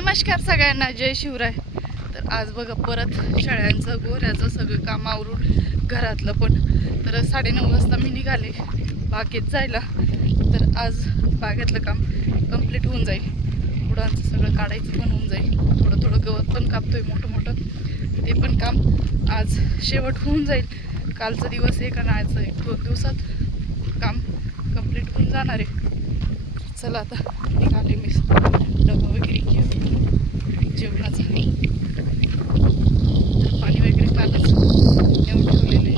नमस्कार सगळ्यांना, जय शिवराय. तर आज बघा परत शेळ्यांचं गोऱ्याचं सगळं काम आवरून घरातलं पण. तर 9:30 वाजता मी निघाले बागेत जायला. तर आज बागेतलं काम कंप्लीट होऊन जाईल. गुडांचं सगळं काढायचं पण होऊन जाईल. थोडं थोडं गवत पण कापतोय मोठं मोठं, ते पण काम आज शेवट होऊन जाईल. कालचा दिवस आहे का नाही, 1-2 दिवसात काम कंप्लीट होऊन जाणार आहे. चला आता निघाले मी, डबा वगैरे घेऊन जेवणाचा. पाणी वगैरे कालच नेऊन ठेवलेले.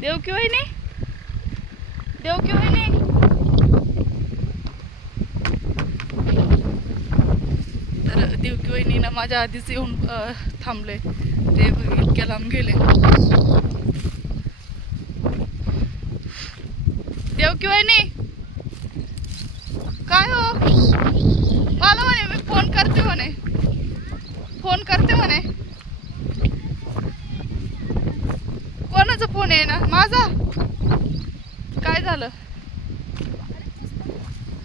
देव की वहिनी, देव की वहिनी. तर देव की वहिनी ना माझ्या आधीच येऊन थांबले. ते इतक्या लांब गेले. देव की वहिनी काय हो, मला म्हणे मी फोन करते म्हणे, फोन करते म्हणे. कोणाचा फोन आहे ना, माझा? काय झालं?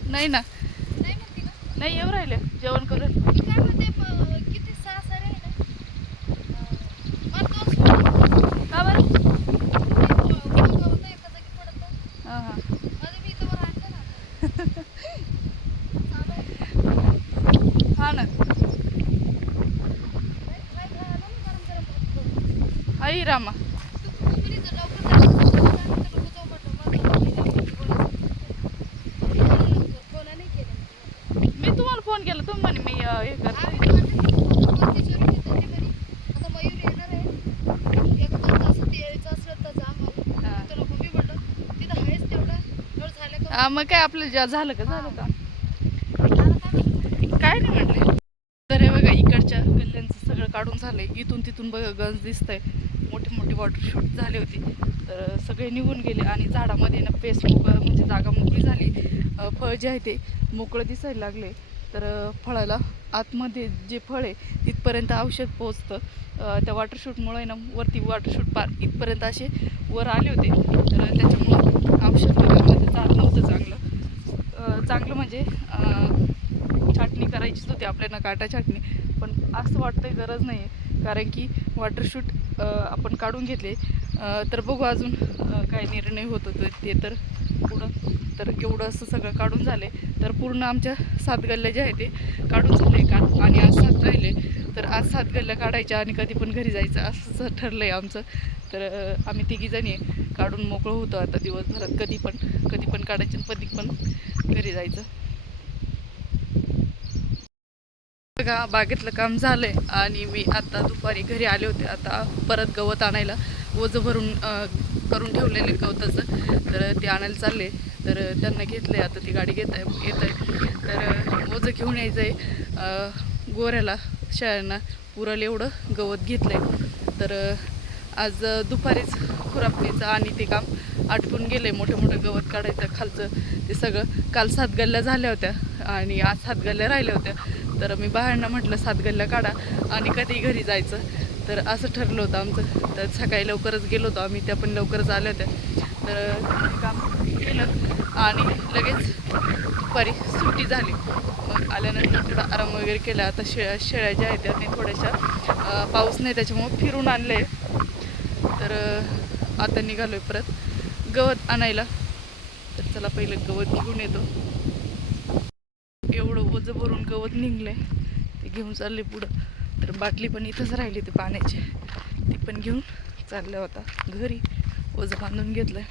नाही ना, नाही येऊ राहिले जेवण करून. का बरं? हां हां हा ना. आई रामा, मी तुम्हाला फोन केला, तुम्ही म्हणे मी हे करते. मग काय आपलं झालं का, झालं का काय नाही म्हटले. तर हे बघा इकडच्या गल्ल्यांचं सगळं काढून झालंय. इथून तिथून बघा गंज दिसतंय. मोठे मोठे वॉटर शूट झाले होते, तर सगळे निघून गेले. आणि झाडामध्ये ना पेस मोकळं म्हणजे जागा मोकळी झाली. फळ जे आहे ते मोकळं दिसायला लागले. तर फळाला आतमध्ये जे फळ आहे तिथपर्यंत औषध पोचतं. त्या वॉटरशूटमुळे ना वरती वॉटरशूट पार इथपर्यंत असे वर आले होते. तर त्याच्यामुळं औषध वगैरे जात नव्हतं चांगलं म्हणजे छाटणी करायचीच होती आपल्याला, काटा छाटणी. पण असं वाटतंय गरज नाही आहे, कारण की वॉटरशूट आपण काढून घेतले. तर बघू अजून काय निर्णय होतो ते. तर पुढं तर एवढं असं सगळं काढून झाले. तर पूर्ण आमच्या 7 गल्ल्या ज्या आहे ते काढून झाले का, आणि आज 7 राहिले. तर आज 7 गल्ल्या काढायच्या आणि कधी पण घरी जायचं असं ठरलं आहे आमचं. तर आम्ही तिघीजणी काढून मोकळं होतो आता दिवसभरात. कधी पण काढायचं आणि कधी पण घरी जायचं. बघा बागेतलं काम झालंय आणि मी आता दुपारी घरी आले होते. आता परत गवत आणायला, ओझं भरून करून ठेवलेले गवताचं, तर ते आणायला चालले. तर त्यांना घेतलंय, आता ती गाडी येत आहे. तर ओझं घेऊन यायचं आहे गोऱ्याला, शेळ्यांना पुरेल एवढं गवत घेतलंय. तर आज दुपारीच खुरापणीचं आणि ते काम आटपून गेले. मोठं गवत काढायचं खालचं ते सगळं. काल 7 गल्ल्या झाल्या होत्या आणि आज 7 गल्ल्या राहिल्या होत्या. तर मी बाहेरनं म्हटलं 7 गल्ल्या काढा आणि कधी घरी जायचं. तर असं ठरलं होतं आमचं. तर सकाळी लवकरच गेलो होतो आम्ही, त्या पण लवकरच आल्या होत्या. तर काम केलं आणि लगेच दुपारी सुट्टी झाली. मग आल्यानंतर थोडा आराम वगैरे केला. आता शेळ्या ज्या आहेत त्या थोड्याशा पाऊस नाही त्याच्यामुळं फिरून आणले. तर आता निघालो आहे परत गवत आणायला. तर चला पहिलं गवत घेऊन येतो. एवढं ओझं भरून गवत निघलंय, ते घेऊन चालले पुढं. तर बाटली पण इथंच राहिली ते पाण्याची, ती पण घेऊन चाललं होता घरी. ओझं बांधून घेतलंय.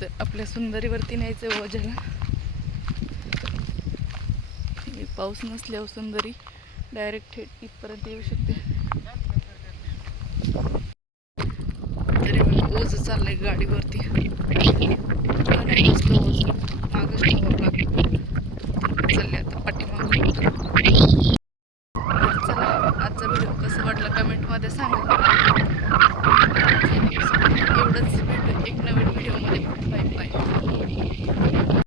तर आपल्या सुंदरीवरती न्यायचं ओझ्याला. पाऊस नसल्यावर सुंदरी डायरेक्ट थेट इथपर्यंत येऊ शकते. तरी पण ओझं चाललंय गाडीवरती. ओझं मागच ठेवा.